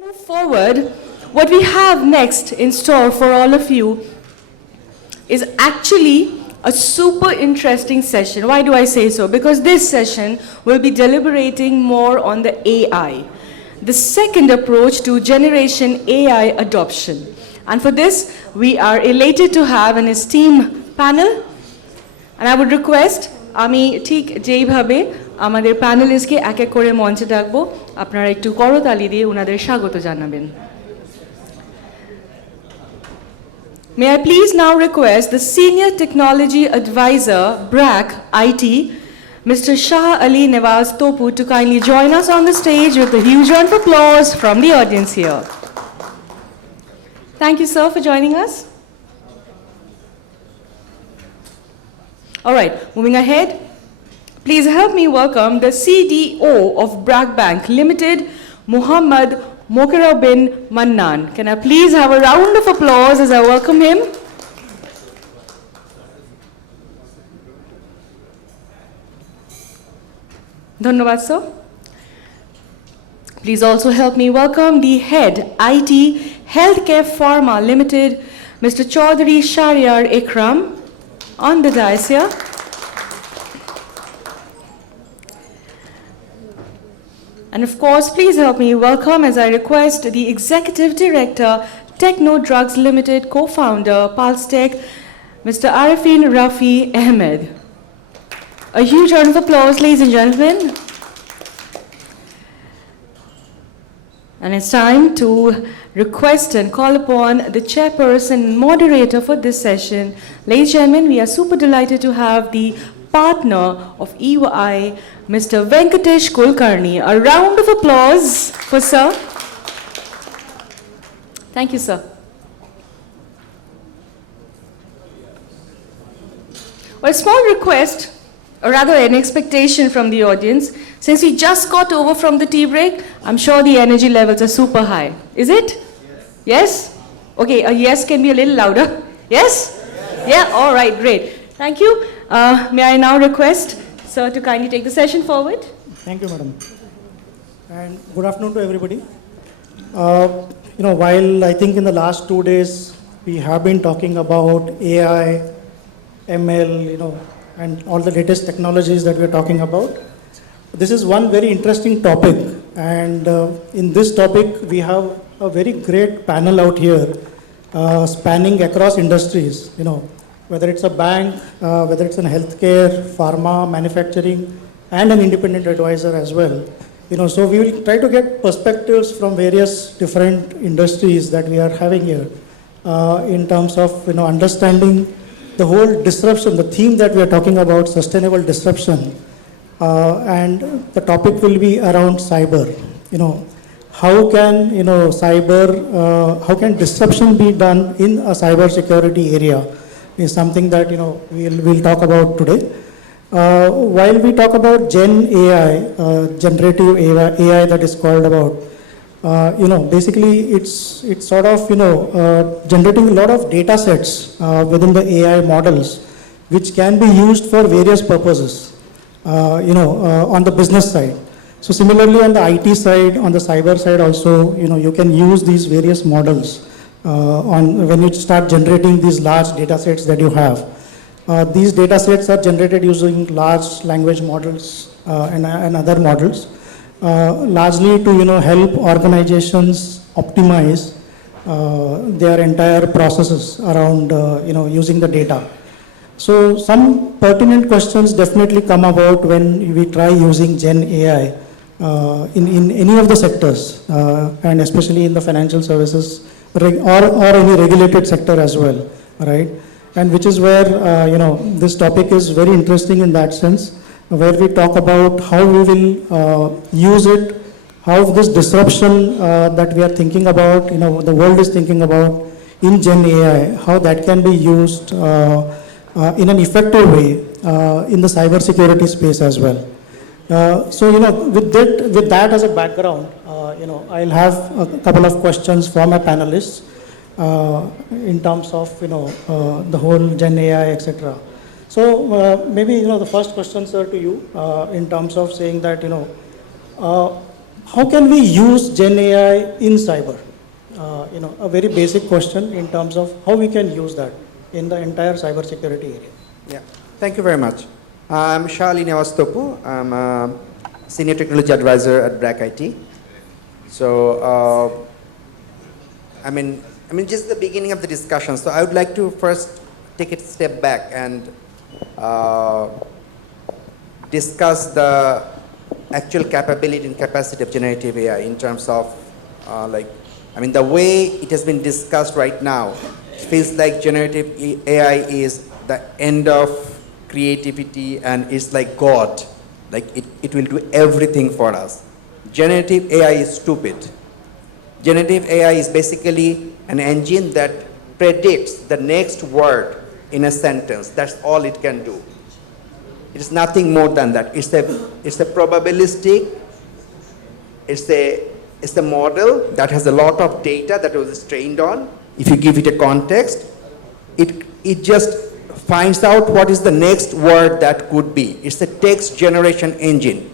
Move forward, what we have next in store for all of you is actually a super interesting session. Why do I say so? Because this session will be deliberating more on the AI, the second approach to generation AI adoption. And for this, we are elated to have an esteemed panel. And I would request, আমি ঠিক যেইভাবে আমাদের প্যানেলিস্টকে এক এক করে মঞ্চে ডাকবো, আপনারা একটু করতালি দিয়ে ওনাদের স্বাগত জানাবেন। May I please now request the Senior Technology Advisor, BRAC IT, Mr. Shah Ali Nawaz Topu, to kindly join us on the stage with a huge round of applause from the audience here. Thank you, sir, for joining us. All right, moving ahead. Please help me welcome the CDO of BRAC Bank Limited, Muhammad Mokera bin Mannan. Can I please have a round of applause as I welcome him? Dhanyavad, sir. Please also help me welcome the head IT Healthcare Pharma Limited, Mr. Chaudhary Shariar Ikram, on the dais here. And of course, please help me welcome, as I request, the Executive Director, Techno Drugs Limited, Co-founder, Palstech, Mr. Arifin Rafi Ahmed. A huge round of applause, ladies and gentlemen. And it's time to request and call upon the chairperson and moderator for this session. Ladies and gentlemen, we are super delighted to have the partner of EY, Mr. Venkatesh Kulkarni. A round of applause for sir. Thank you, sir. Well, a small request, or rather an expectation from the audience. Since we just got over from the tea break, I'm sure the energy levels are super high. Is it? Yes. Yes? Okay, a yes can be a little louder. Yes? Yeah, all right, great. Thank you. May I now request sir to kindly take the session forward? Thank you, madam. And good afternoon to everybody. While I think in the last 2 days we have been talking about AI, ML, and all the latest technologies that we are talking about, this is one very interesting topic. And in this topic, we have a very great panel out here, spanning across industries. Whether it's a bank, whether it's in healthcare, pharma, manufacturing, and an independent advisor as well. So we will try to get perspectives from various different industries that we are having here, in terms of understanding the whole disruption, the theme that we are talking about, sustainable disruption, and the topic will be around cyber. How can how can disruption be done in a cyber security area? Is something that we'll talk about today. While we talk about Gen AI, generative AI that is called about, basically it's sort of generating a lot of data sets within the AI models, which can be used for various purposes. On the business side. So similarly on the IT side, on the cyber side also, you can use these various models. When you start generating these large data sets that you have. These data sets are generated using large language models and other models, largely to help organizations optimize their entire processes around using the data. So some pertinent questions definitely come about when we try using Gen AI in any of the sectors, and especially in the financial services or any regulated sector as well, right? And which is where this topic is very interesting in that sense, where we talk about how we will use it, how this disruption that we are thinking about, the world is thinking about in Gen AI, how that can be used in an effective way in the cyber security space as well. So with that as a background, I'll have a couple of questions from my panelists in terms of the whole Gen AI, etc. So maybe the first question, sir, to you in terms of saying that how can we use Gen AI in cyber? A very basic question in terms of how we can use that in the entire cyber security area. Yeah, thank you very much. I'm Shalini Avastopu. I'm a Senior Technology Advisor at BRAC IT. So, just the beginning of the discussion. So I would like to first take a step back and discuss the actual capability and capacity of generative AI in terms of the way it has been discussed right now. It feels like generative AI is the end of creativity and it's like God. Like it will do everything for us. Generative AI is stupid. Generative AI is basically an engine that predicts the next word in a sentence. That's all it can do. It is nothing more than that. It's a probabilistic, it's a model that has a lot of data that was trained on. If you give it a context, it just finds out what is the next word that could be. It's a text generation engine.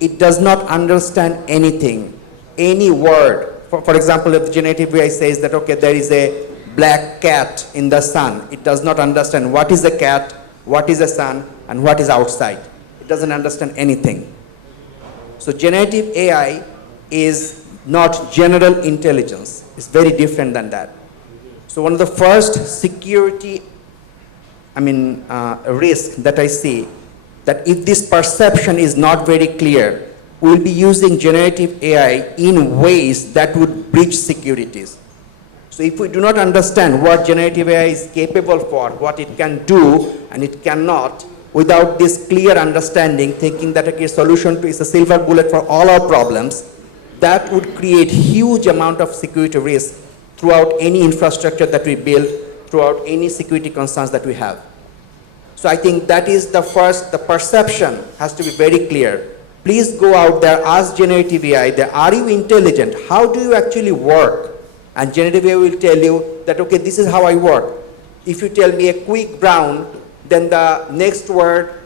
It does not understand anything, any word. For example, if generative AI says that, okay, there is a black cat in the sun, it does not understand what is a cat, what is a sun, and what is outside. It doesn't understand anything. So generative AI is not general intelligence. It's very different than that. So one of the first security risk that I see, that if this perception is not very clear, we'll be using generative AI in ways that would breach securities. So if we do not understand what generative AI is capable for, what it can do and it cannot, without this clear understanding, thinking that a solution is a silver bullet for all our problems, that would create huge amount of security risk throughout any infrastructure that we build, throughout any security concerns that we have. So I think that is the perception has to be very clear. Please go out there, ask generative AI, are you intelligent? How do you actually work? And generative AI will tell you that, okay, this is how I work. If you tell me a quick brown, then the next word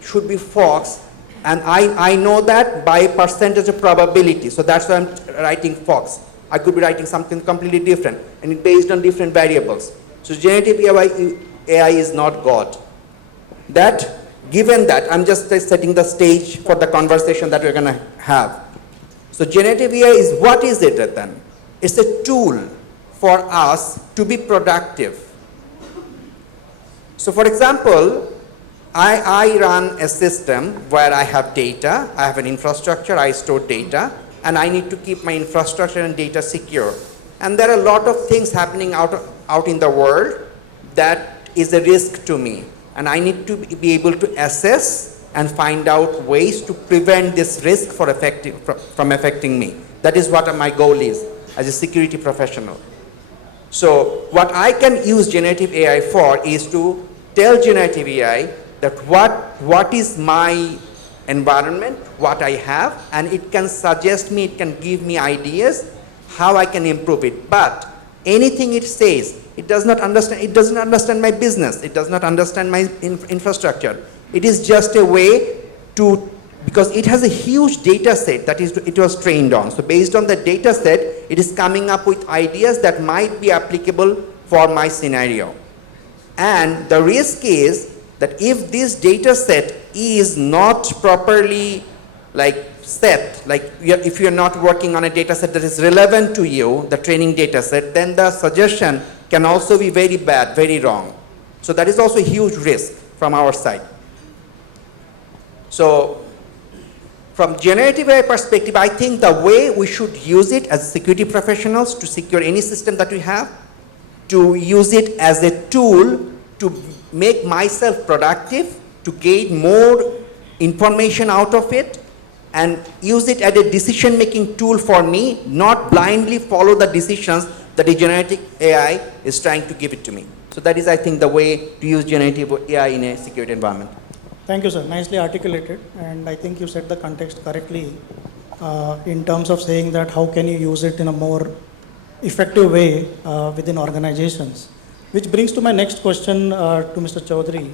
should be fox. And I know that by percentage of probability. So that's why I'm writing fox. I could be writing something completely different, and it's based on different variables. So generative AI is not God. Given that, I'm just setting the stage for the conversation that we're going to have. So generative AI is, what is it then? It's a tool for us to be productive. So for example, I run a system where I have data, I have an infrastructure, I store data, and I need to keep my infrastructure and data secure. And there are a lot of things happening out in the world that is a risk to me. And I need to be able to assess and find out ways to prevent this risk from affecting me. That is what my goal is as a security professional. So what I can use generative AI for is to tell generative AI that what is my environment, what I have, and it can suggest me, it can give me ideas how I can improve it. But anything it says, it doesn't understand my business, it does not understand my infrastructure. It is just a way to, because it has a huge data set that it was trained on. So based on the data set, it is coming up with ideas that might be applicable for my scenario. And the risk is that if this data set is not properly set, if you're not working on a data set that is relevant to you, the training data set, then the suggestion can also be very bad, very wrong. So that is also a huge risk from our side. So from generative AI perspective, I think the way we should use it as security professionals to secure any system that we have, to use it as a tool to make myself productive, to gain more information out of it, and use it as a decision-making tool for me, not blindly follow the decisions that the generative AI is trying to give it to me. So that is, I think, the way to use generative AI in a security environment. Thank you, sir. Nicely articulated. And I think you set the context correctly in terms of saying that how can you use it in a more effective way within organizations. Which brings to my next question to Mr. Chaudhary.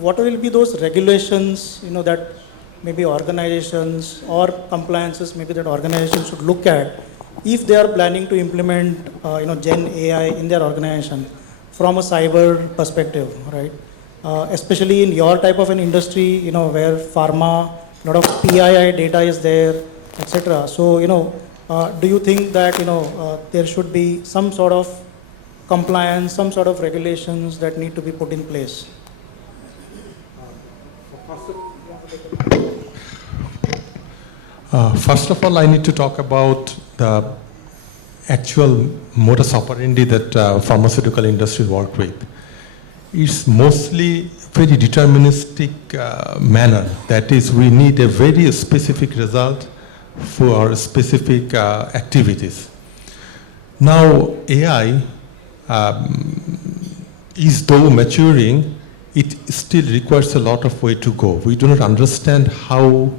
What will be those regulations, that maybe organizations or compliances maybe that organizations should look at if they are planning to implement Gen AI in their organization from a cyber perspective, right? Especially in your type of an industry, where pharma, a lot of PII data is there, etc. So, do you think that, there should be some sort of compliance, some sort of regulations that need to be put in place? First of all, I need to talk about the actual modus operandi that pharmaceutical industry work with. It's mostly very deterministic manner. That is, we need a very specific result for specific activities. Now, AI is though maturing, it still requires a lot of way to go. We do not understand how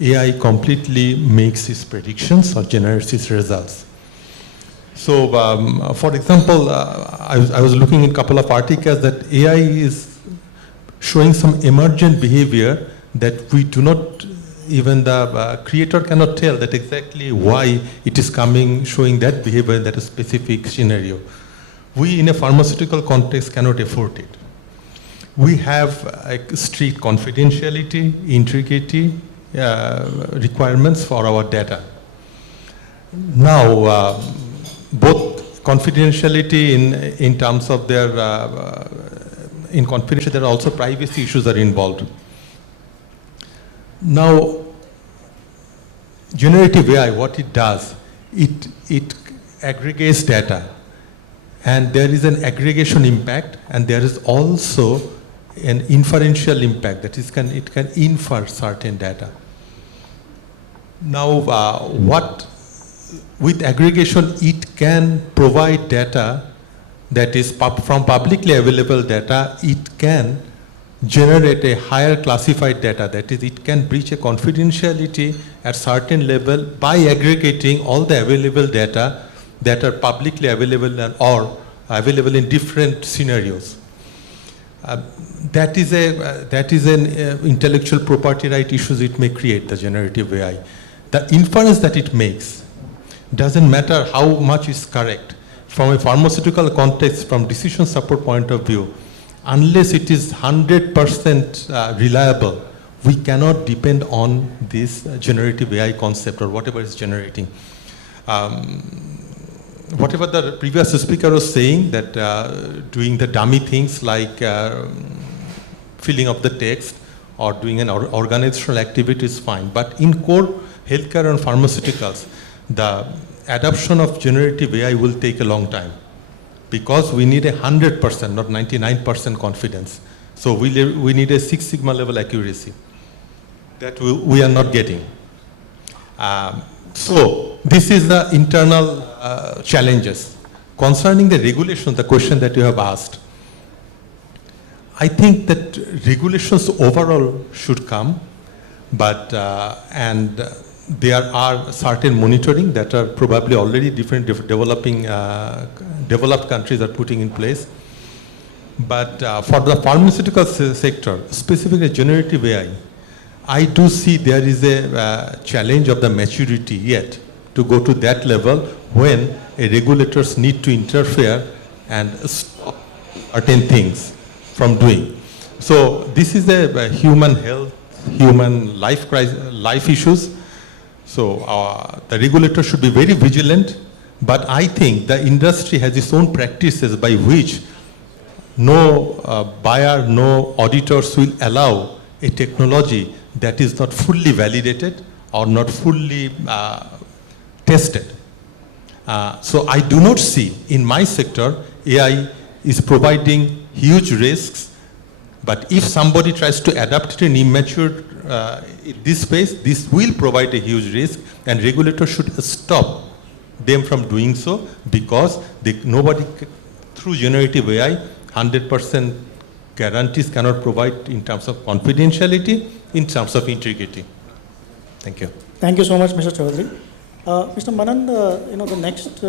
AI completely makes its predictions or generates its results. So, for example, I was looking at a couple of articles that AI is showing some emergent behavior that we do not, even the creator cannot tell that exactly why it is coming, showing that behavior in that specific scenario. We in a pharmaceutical context cannot afford it. We have strict confidentiality, integrity requirements for our data. Now, both confidentiality in terms of their, in confidentiality, there are also privacy issues are involved. Now, generative AI, what it does, it aggregates data. And there is an aggregation impact, and there is also an inferential impact, that is, it can infer certain data. Now, with aggregation, it can provide data that is from publicly available data. It can generate a higher classified data, that is, it can breach a confidentiality at certain level by aggregating all the available data that are publicly available or available in different scenarios. That is an intellectual property right issues it may create, the generative AI. The inference that it makes doesn't matter how much is correct. From a pharmaceutical context, from decision support point of view, unless it is 100% reliable, we cannot depend on this generative AI concept or whatever is generating. Whatever the previous speaker was saying, that doing the dummy things like filling up the text or doing an organizational activity is fine. But in core healthcare and pharmaceuticals, the adoption of generative AI will take a long time because we need 100%, not 99% confidence. So we need a 6 sigma level accuracy that we are not getting. So this is the internal challenges. Concerning the regulation, the question that you have asked, I think that regulations overall should come, but and there are certain monitoring that are probably already different developed countries are putting in place. But for the pharmaceutical sector, specifically generative AI, I do see there is a challenge of the maturity yet to go to that level when regulators need to interfere and stop certain things from doing. So this is a human health, human life crisis, life issues. So the regulator should be very vigilant, but I think the industry has its own practices by which no buyer, no auditors will allow a technology that is not fully validated or not fully tested. So I do not see in my sector AI is providing huge risks, but if somebody tries to adapt it in immature this space, this will provide a huge risk, and regulators should stop them from doing so because nobody through generative AI 100% guarantees cannot provide in terms of confidentiality, in terms of integrity. Thank you. Thank you so much, Mr. Chaudhary. Mr. Manan, the next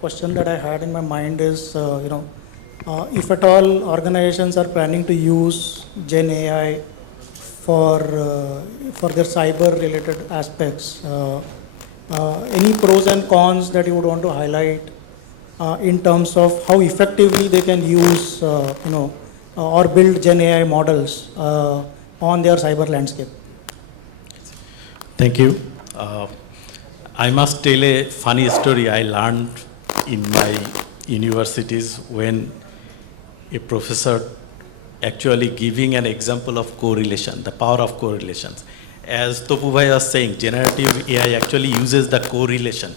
question that I had in my mind is, if at all organizations are planning to use Gen AI for their cyber-related aspects. Any pros and cons that you would want to highlight in terms of how effectively they can use, or build Gen AI models on their cyber landscape? Thank you. I must tell a funny story I learned in my universities when a professor actually giving an example of correlation, the power of correlations. As Topubhai was saying, generative AI actually uses the correlation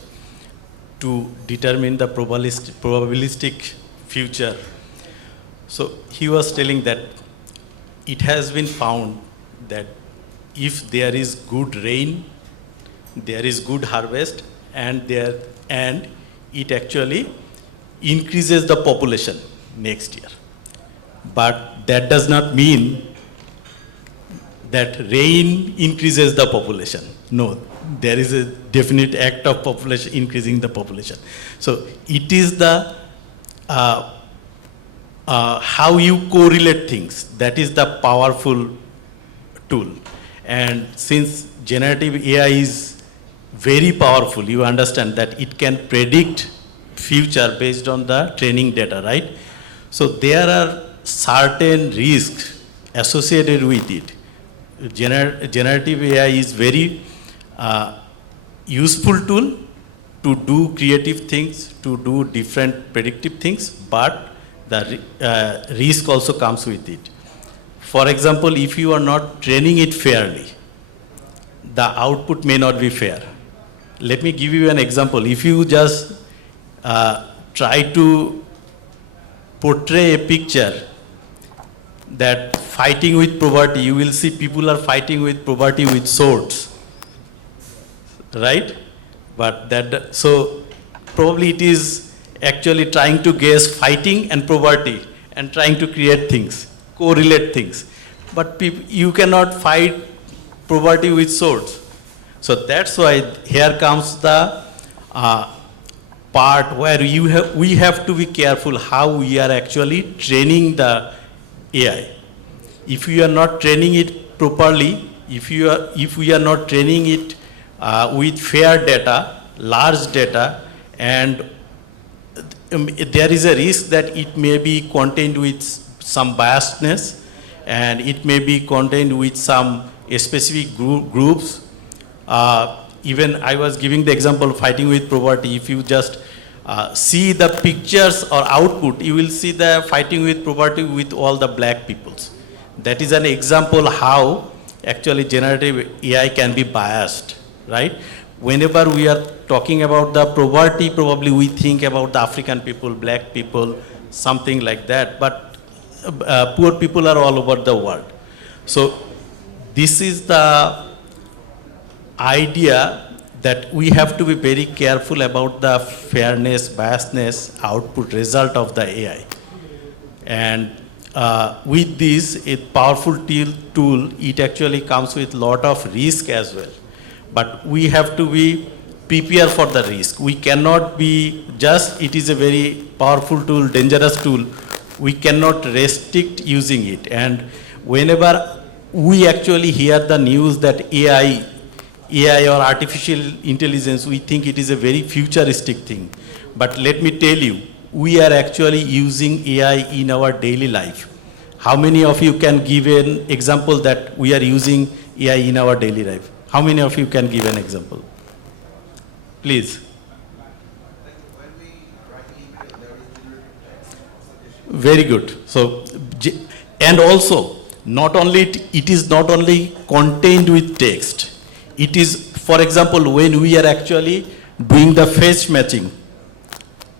to determine the probabilistic future. So he was telling that it has been found that if there is good rain, there is good harvest, and it actually increases the population next year. But that does not mean that rain increases the population. No, there is a definite act of population increasing the population. So it is the how you correlate things, that is the powerful tool. And since generative AI is very powerful, you understand that it can predict future based on the training data, right? So there are certain risks associated with it. Generative AI is very useful tool to do creative things, to do different predictive things, but the risk also comes with it. For example, if you are not training it fairly, the output may not be fair. Let me give you an example. If you just try to portray a picture that fighting with poverty, you will see people are fighting with poverty with swords, right? But that, so probably it is actually trying to guess fighting and poverty and trying to create things, correlate things. But you cannot fight poverty with swords. So that's why here comes the part where we have to be careful how we are actually training the AI. If we are not training it properly, if we are not training it with fair data, large data, and there is a risk that it may be contained with some biasness, and it may be contained with some specific groups. Even I was giving the example of fighting with poverty. If you just see the pictures or output, you will see the fighting with poverty with all the black peoples. That is an example how actually generative AI can be biased, right? Whenever we are talking about the poverty, probably we think about the African people, black people, something like that, but poor people are all over the world. So this is the idea that we have to be very careful about the fairness, biasness, output, result of the AI. And with this, a powerful tool, it actually comes with a lot of risk as well. But we have to be prepared for the risk. We cannot be just, it is a very powerful tool, dangerous tool. We cannot restrict using it. And whenever we actually hear the news that AI or artificial intelligence, we think it is a very futuristic thing. But let me tell you, we are actually using AI in our daily life. How many of you can give an example that we are using AI in our daily life? How many of you can give an example? Please. Very good. So, and also, not only it is not only contained with text. It is, for example, when we are actually doing the face matching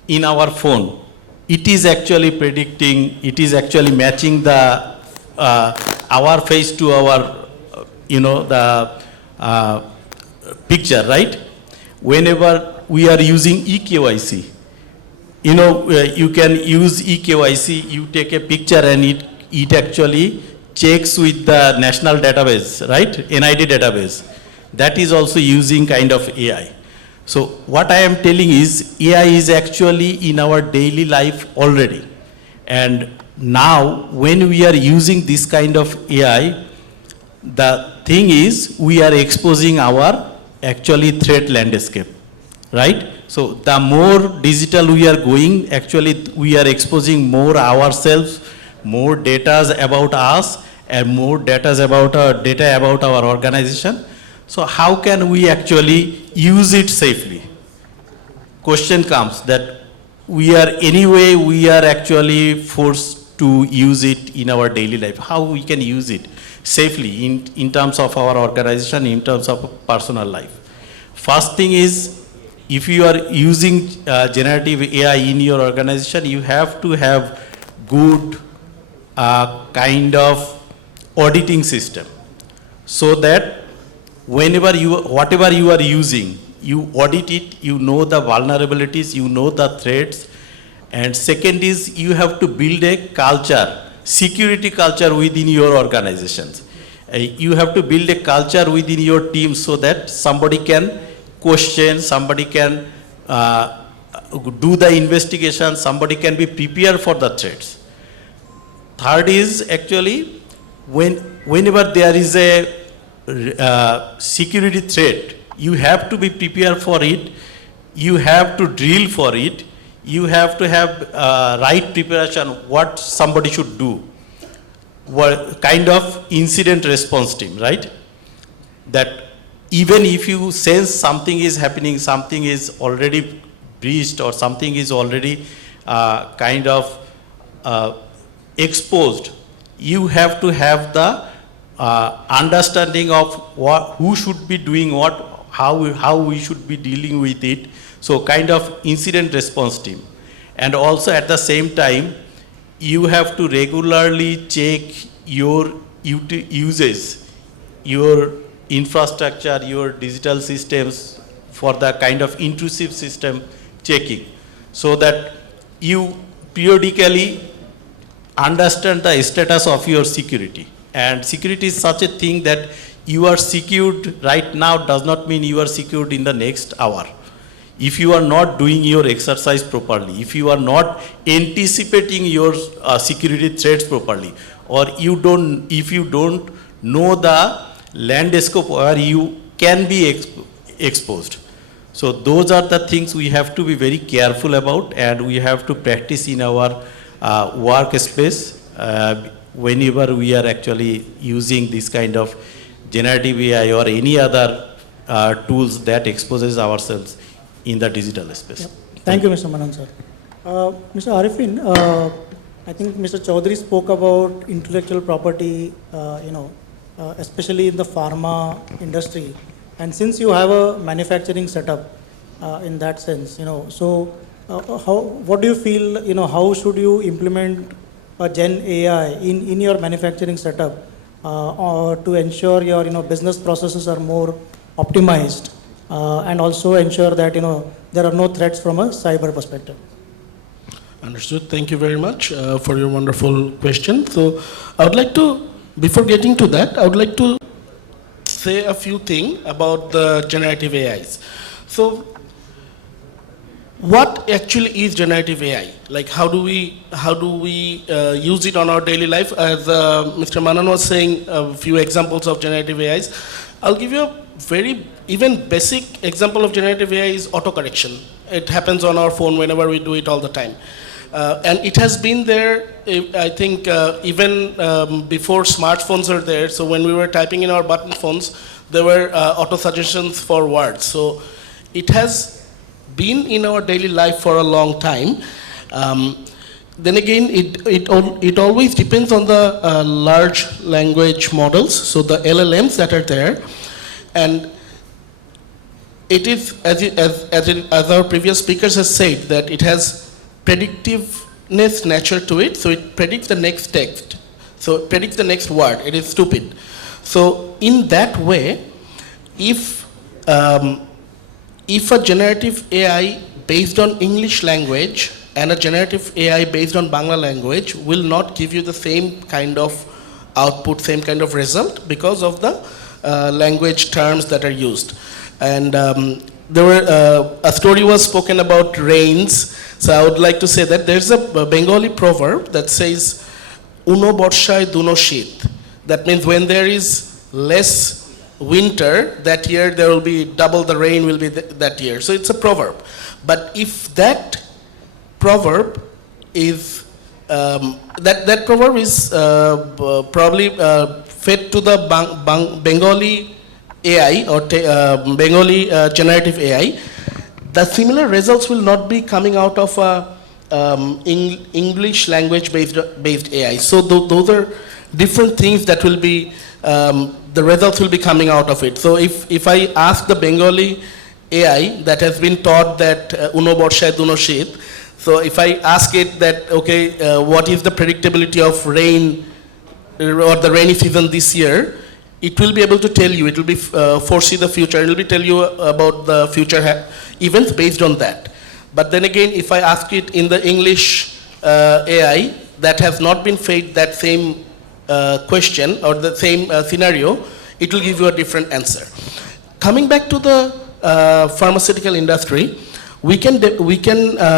in our phone, it is actually predicting, it is actually matching the our face to our, the picture, right? Whenever we are using eKYC, you can use eKYC, you take a picture and it actually checks with the national database, right? NID database. That is also using kind of AI. So what I am telling is AI is actually in our daily life already. And now when we are using this kind of AI, the thing is we are exposing our actually threat landscape, right? So the more digital we are going, actually we are exposing more ourselves, more data about us, and more data about our organization. So how can we actually use it safely? Question comes that we are actually forced to use it in our daily life. How we can use it safely in terms of our organization, in terms of personal life? First thing is, if you are using generative AI in your organization, you have to have good kind of auditing system, so that whatever you are using, you audit it, you know the vulnerabilities, you know the threats. And second is, you have to build a culture, security culture within your organizations. You have to build a culture within your team so that somebody can question, somebody can do the investigation, somebody can be prepared for the threats. Third is, actually, whenever there is a security threat, you have to be prepared for it, you have to drill for it, you have to have right preparation, what somebody should do, what kind of incident response team, right? That even if you sense something is happening, something is already breached, or something is already kind of exposed, you have to have the understanding of who should be doing what, how we should be dealing with it. So kind of incident response team. And also at the same time, you have to regularly check your uses, your infrastructure, your digital systems, for the kind of intrusive system checking, so that you periodically understand the status of your security. And security is such a thing that you are secured right now does not mean you are secured in the next hour. If you are not doing your exercise properly, if you are not anticipating your security threats properly, or if you don't know the landscape where you can be exposed. So those are the things we have to be very careful about, and we have to practice in our workspace whenever we are actually using this kind of generative AI or any other tools that exposes ourselves in the digital space. Yep. Thank you, Mr. Manan, sir. Mr. Arifin, I think Mr. Chaudhary spoke about intellectual property, especially in the pharma industry. And since you have a manufacturing setup in that sense, so what do you feel, how should you implement a Gen AI in your manufacturing setup or to ensure your, business processes are more optimized and also ensure that, there are no threats from a cyber perspective? Understood. Thank you very much for your wonderful question. So I would like to, before getting to that, I would like to say a few things about the generative AIs. So what actually is generative AI? Like how do we use it on our daily life? As Mr. Manan was saying, a few examples of generative AIs. I'll give you a very even basic example of generative AI is autocorrection. It happens on our phone whenever we do it all the time. And it has been there, I think, even before smartphones are there. So when we were typing in our button phones, there were auto suggestions for words. So it has been in our daily life for a long time. Then again, it always depends on the large language models, so the LLMs that are there. And it is, as our previous speakers have said, that it has predictiveness nature to it, so it predicts the next text. So it predicts the next word. It is stupid. So in that way, if a generative AI based on English language and a generative AI based on Bangla language will not give you the same kind of output, same kind of result because of the language terms that are used. And there were a story was spoken about rains. So I would like to say that there's a Bengali proverb that says, "Uno borshay duno shit." That means when there is less winter, that year there will be double the rain will be that year. So it's a proverb. But if that proverb is that proverb is probably fed to the Bengali AI or Bengali generative AI, the similar results will not be coming out of a English language based AI. So those are different things that will be the results will be coming out of it. So if I ask the Bengali AI that has been taught that Uno Borshay Duno Shit, so if I ask it that, okay, what is the predictability of rain or the rainy season this year, it will be able to tell you, it will be foresee the future, it will be tell you about the future events based on that. But then again, if I ask it in the English AI that has not been fed that same question or the same scenario, it will give you a different answer. Coming back to the pharmaceutical industry, we can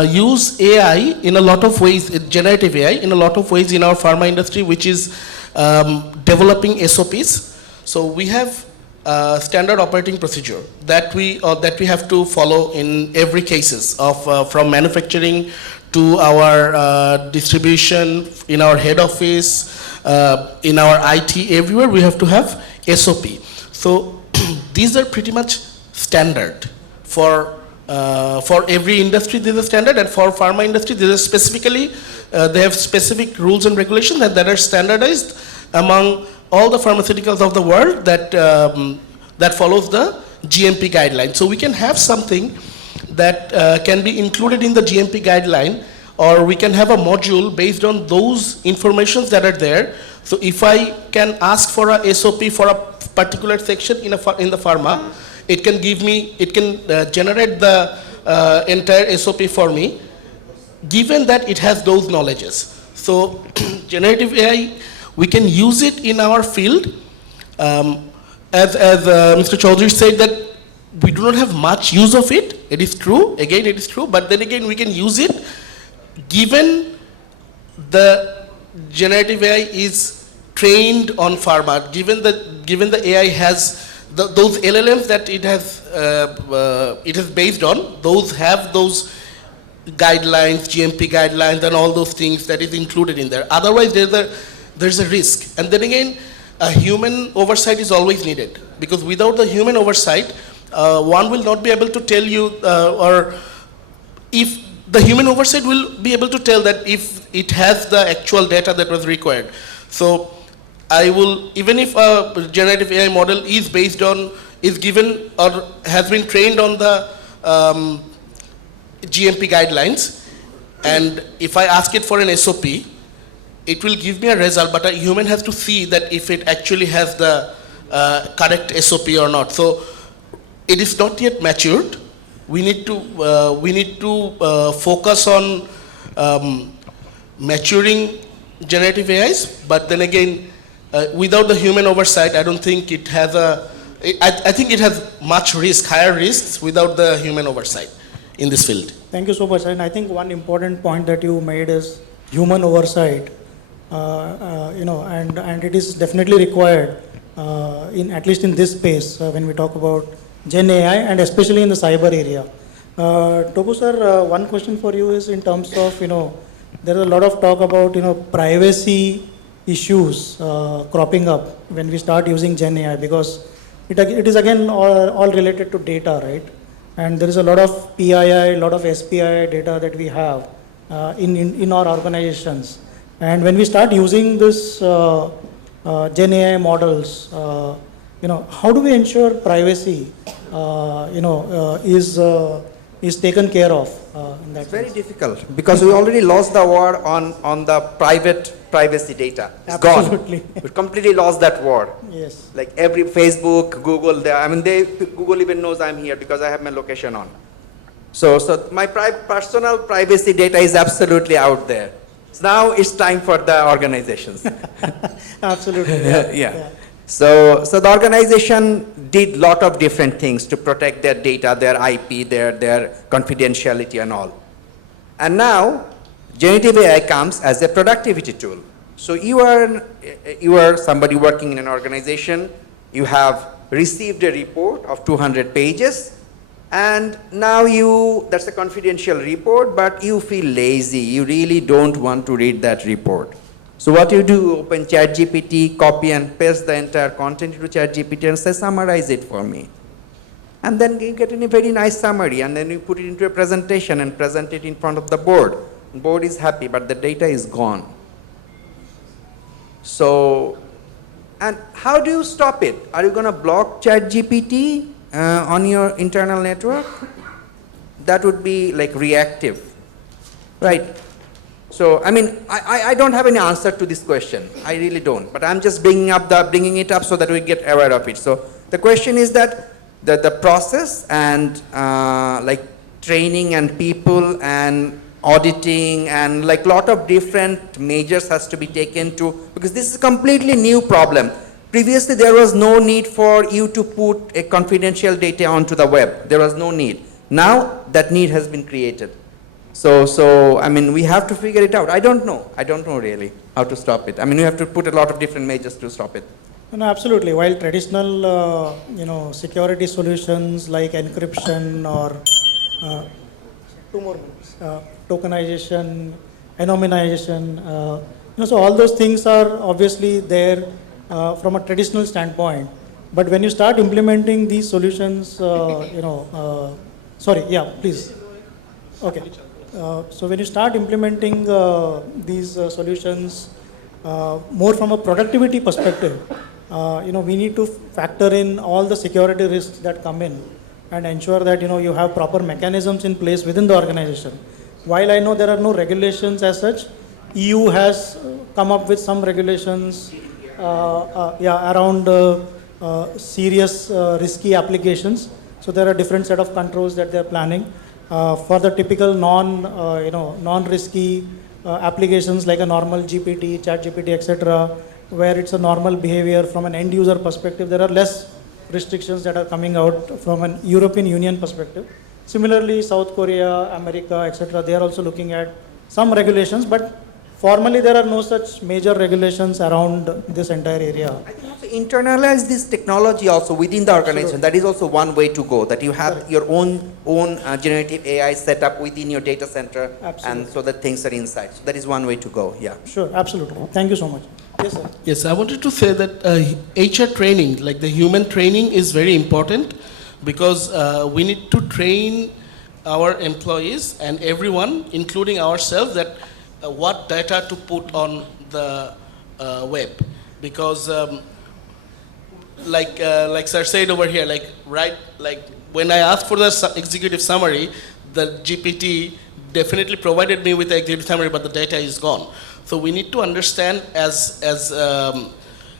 use AI in a lot of ways, generative AI in a lot of ways in our pharma industry, which is developing SOPs. So we have standard operating procedure that we have to follow in every cases of from manufacturing to our distribution, in our head office, in our IT, everywhere we have to have SOP. So these are pretty much standard for every industry. This is a standard, and for pharma industry, this is specifically they have specific rules and regulations that are standardized among all the pharmaceuticals of the world that follows the GMP guideline. So we can have something that can be included in the GMP guideline, or we can have a module based on those informations that are there. So if I can ask for a SOP for a particular section in the pharma, it can give me, it can generate the entire SOP for me, given that it has those knowledges. So generative AI, we can use it in our field. As Mr. Chaudhary said, that we do not have much use of it. It is true, again it is true, but then again we can use it given the generative AI is trained on pharma, given the AI has those LLMs that it is based on, those have those guidelines, GMP guidelines and all those things that is included in there. Otherwise there's a risk. And then again, a human oversight is always needed, because without the human oversight, one will not be able to tell you, or if the human oversight will be able to tell that if it has the actual data that was required. So I will, even if a generative AI model is based on, is given or has been trained on the GMP guidelines, and if I ask it for an SOP, it will give me a result, but a human has to see that if it actually has the correct SOP or not. So it is not yet matured. We need to focus on maturing generative AIs, but then again, without the human oversight, I don't think it has I think it has much risk, higher risks without the human oversight in this field. Thank you so much. And I think one important point that you made is human oversight. And it is definitely required at least in this space when we talk about Gen AI, and especially in the cyber area. Tobu sir, one question for you is in terms of, there is a lot of talk about, privacy issues cropping up when we start using Gen AI, because it is again all related to data, right? And there is a lot of PII, a lot of SPI data that we have in our organizations. And when we start using this Gen AI models, how do we ensure privacy, is taken care of in that It's very sense? difficult, because we already lost the war on the private privacy data. It's Absolutely. gone. We completely lost that war. Yes. Like every Facebook, Google, Google even knows I'm here because I have my location on. So my personal privacy data is absolutely out there. So now it's time for the organizations. Absolutely. Yeah. So the organization did lot of different things to protect their data, their IP, their confidentiality and all. And now generative AI comes as a productivity tool. So you are somebody working in an organization, You have received a report of 200 pages, and now that's a confidential report, but you feel lazy. You really don't want to read that report. So what you do, open ChatGPT, copy and paste the entire content into ChatGPT and say, summarize it for me. And then you get a very nice summary, and then you put it into a presentation and present it in front of the board. The board is happy, but the data is gone. So, and how do you stop it? Are you going to block ChatGPT on your internal network? That would be like reactive, right? So, I mean, I don't have any answer to this question. I really don't. But I'm just bringing it up so that we get aware of it. So, the question is that the process and like training and people and auditing and like lot of different measures has to be taken to, because this is a completely new problem. Previously, there was no need for you to put a confidential data onto the web. There was no need. Now, that need has been created. So I mean, we have to figure it out. I don't know really how to stop it. I mean, we have to put a lot of different measures to stop it. No, absolutely. While traditional, security solutions like encryption or tokenization, anonymization, so all those things are obviously there from a traditional standpoint. But when you start implementing these solutions, sorry, yeah, please. Okay. So when you start implementing these solutions more from a productivity perspective, we need to factor in all the security risks that come in and ensure that, you have proper mechanisms in place within the organization. While I know there are no regulations as such, EU has come up with some regulations around serious risky applications. So there are different set of controls that they're planning. For the typical non-risky applications like a normal GPT, ChatGPT, etc., where it's a normal behavior from an end user perspective, there are less restrictions that are coming out from an European Union perspective. Similarly, South Korea, America, etc., they are also looking at some regulations, but formally there are no such major regulations around this entire area. I think also internalize this technology also within the organization. That is also one way to go, that you have your own generative AI set up within your data center. Absolutely. And so that things are inside. So that is one way to go, yeah. Sure, absolutely. Thank you so much. Yes, sir. Yes, I wanted to say that HR training, like the human training, is very important because we need to train our employees and everyone, including ourselves, that what data to put on the web. Because like sir said over here, like when I asked for the executive summary, the GPT definitely provided me with the executive summary, but the data is gone. So we need to understand as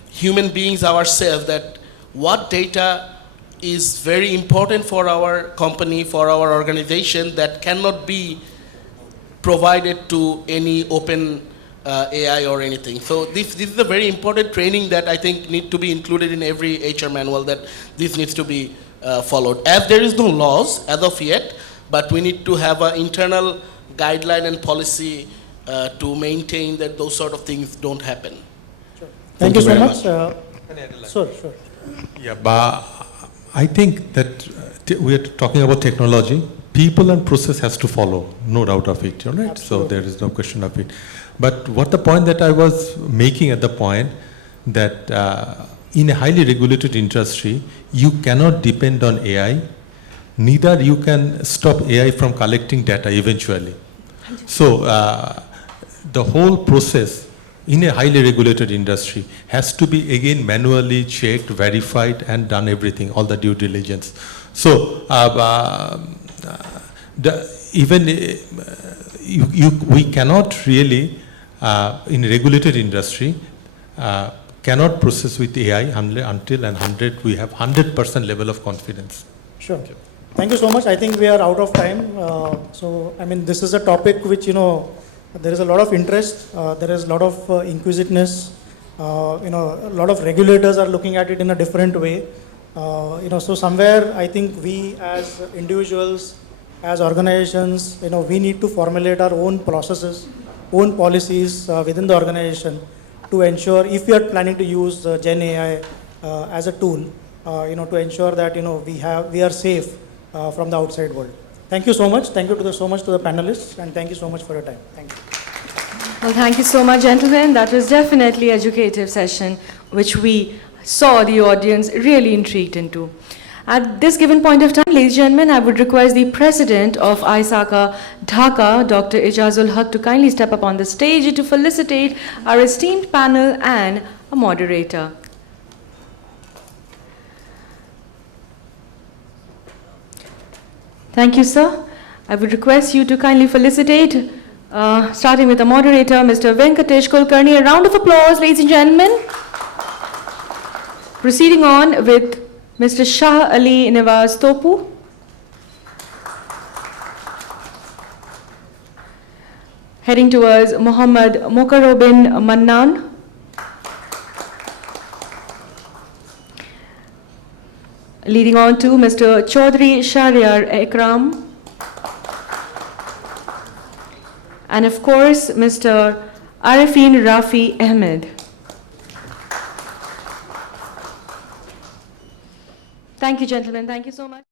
human beings ourselves that what data is very important for our company, for our organization, that cannot be provided to any open AI or anything. So this is a very important training that I think need to be included in every HR manual, that this needs to be followed. As there is no laws as of yet, but we need to have an internal guideline and policy to maintain that those sort of things don't happen. Sure. Thank you so very much. Sure. Yeah, but I think that we are talking about technology. People and process has to follow, no doubt of it, right? Absolutely. So there is no question of it. But what the point that I was making at the point that in a highly regulated industry, you cannot depend on AI, neither you can stop AI from collecting data eventually. So the whole process in a highly regulated industry has to be again manually checked, verified, and done everything, all the due diligence. So we cannot really, in a regulated industry, cannot process with AI until we have 100% level of confidence. Sure. Thank you so much. I think we are out of time. So, I mean, this is a topic which, there is a lot of interest, there is a lot of inquisitiveness, a lot of regulators are looking at it in a different way. So somewhere I think we as individuals, as organizations, we need to formulate our own processes, own policies within the organization to ensure if we are planning to use Gen AI as a tool, to ensure that, we are safe from the outside world. Thank you so much. Thank you so much to the panelists, and thank you so much for your time. Thank you. Well, thank you so much, gentlemen. That was definitely educative session, which we saw the audience really intrigued into. At this given point of time, ladies and gentlemen, I would request the president of ISACA Dhaka, Dr. Ijazul Haq, to kindly step up on the stage to felicitate our esteemed panel and a moderator. Thank you, sir. I would request you to kindly felicitate, starting with the moderator, Mr. Venkatesh Kulkarni. A round of applause, ladies and gentlemen. Proceeding on with Mr. Shah Ali Nawaz Topu. Heading towards Muhammad Mokarobin Mannan. Leading on to Mr. Chaudhry Shahryar Ekram. And of course, Mr. Arifin Rafi Ahmed. Thank you, gentlemen. Thank you so much.